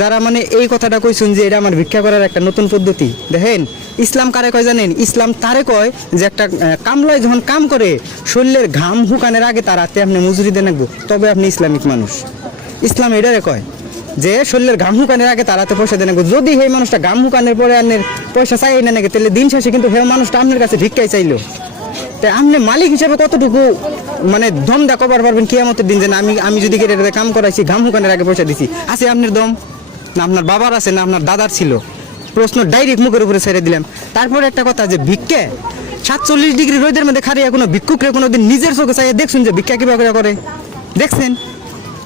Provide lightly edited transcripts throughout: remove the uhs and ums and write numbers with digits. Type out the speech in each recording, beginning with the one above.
যারা মানে এই কথাটা কইছেন যে এটা আমার ভিক্ষা করার একটা নতুন পদ্ধতি, দেখেন ইসলাম কারে কয় জানেন? ইসলাম তারে কয় যে একটা কামলায় যখন কাম করে শরীরের ঘাম হুকানের আগে তার হাতে আপনি মজুরি দেন রাখবো, তবে আপনি ইসলামিক মানুষ। ইসলাম এটারে কয় যে শরীরের ঘাম হুকানের আগে তার হাতে পয়সা দেন রাখবো। যদি সেই মানুষটা ঘাম হুকানের পরে আপনার পয়সা চাই না নাকি, তাহলে দিন শেষে কিন্তু সেই মানুষটা আপনার কাছে ভিক্ষাই চাইলো। তাই আপনি মালিক হিসেবে কতটুকু মানে দম দা কবার পারবেন কিয়ামতের দিন, যে না আমি যদি এটাতে কাম করাইছি, ঘাম হুকানের আগে পয়সা দিছি, আছে আপনার দম? না আপনার বাবার আছে, না আপনার দাদার ছিল? প্রশ্ন ডাইরেক্ট মুখের উপরে ছেড়ে দিলাম। তারপরে একটা কথা, যে ভিক্ষা 47 ডিগ্রি রোদের মধ্যে খারিয়া কোনো ভিক্ষুকরে কোনোদিন নিজের চোখে চাইয়া দেখছেন যে ভিক্ষা কিভাবে করে? দেখছেন?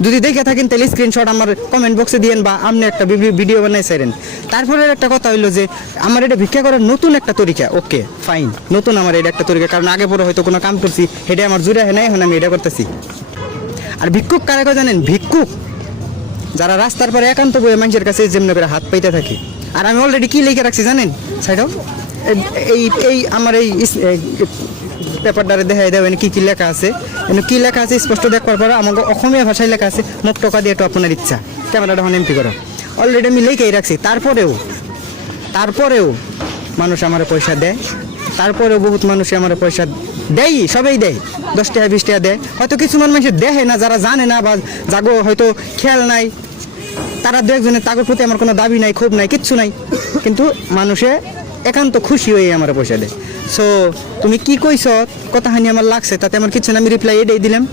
যদি দেখে থাকেন তাহলে স্ক্রিনশট আমার কমেন্ট বক্সে দিয়েন, বা আপনি একটা ভিডিও বানাই ছাড়েন। তারপরে একটা কথা হইলো যে আমার এটা ভিক্ষা করার নতুন একটা তরিকা। ওকে ফাইন, নতুন আমার এটা একটা তরিকা, কারণ আগে পরে হয়তো কোনো কাম করছি, এটা আমার জুড়ে হয় না, এখন আমি এটা করতেছি। আর ভিক্ষুক কারা কয় জানেন? ভিক্ষুক যারা রাস্তার পরে একান্ত বয়ে মানুষের কাছে যেমনি করে হাত পাইতে থাকে। আর আমি অলরেডি কি লিখে রাখছি জানেন? সাইডও এই এই আমার এই পেপারটারে দেখাই দেবেন কি কি লেখা আছে। কি লেখা আছে স্পষ্ট দেখবার পরে আমাকে অসমীয়া ভাষায় লেখা আছে, মুখ টোকা দিয়ে তো আপনার ইচ্ছা, ক্যামেরাটা এখন এমপি করো। অলরেডি আমি লিখেই রাখছি। তারপরেও মানুষ আমার পয়সা দেয়, তারপরেও বহুত মানুষ আমার পয়সা দেয়, সবাই দেয়, 10 টাকা 20 টাকা দেয়। হয়তো কিছু মানুষ দেখে না, যারা জানে না বা জাগো হয়তো খেয়াল নাই, তারা দু একজনের তাগর প্রতি আমার কোনো দাবি নাই, ক্ষোভ নাই, কিচ্ছু নাই, কিন্তু মানুষে একান্ত খুশি হয়ে আমার পয়সা দেয়। সো তুমি কি কইছ কথাহানি আমার লাগছে, তাতে আমার কিছু না, আমি রিপ্লাই এটাই দিলাম।